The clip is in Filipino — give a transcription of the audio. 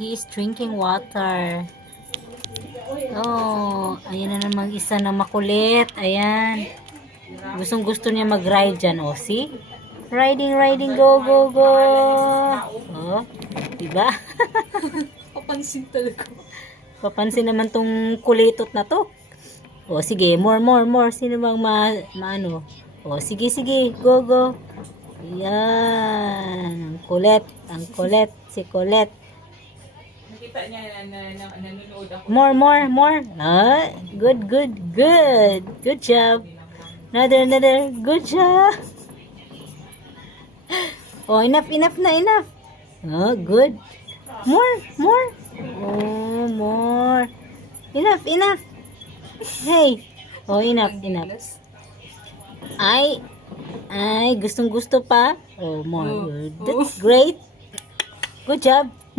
He is drinking water. Oh, ayan na namang isa na makulit. Ayan. Gustong gusto niya mag-ride dyan. Oh, see? Riding, riding, go, go, go. Oh, diba? Papansin talaga. Papansin naman tong kulitot na to. Oh, sige, more, more, more. Sino bang maano? Oh, sige, sige, go, go. Ayan. Ang kulit, si Colette. Nakita niya na nanonood ako. More, more, more. Ah, good, good, good. Good job. Another, another. Good job. Oh, enough, enough na, enough. Oh, good. More, more. Oh, more. Enough, enough. Hey. Oh, enough, enough. Ay, gustong gusto pa. Oh, more. Good. That's great. Good job.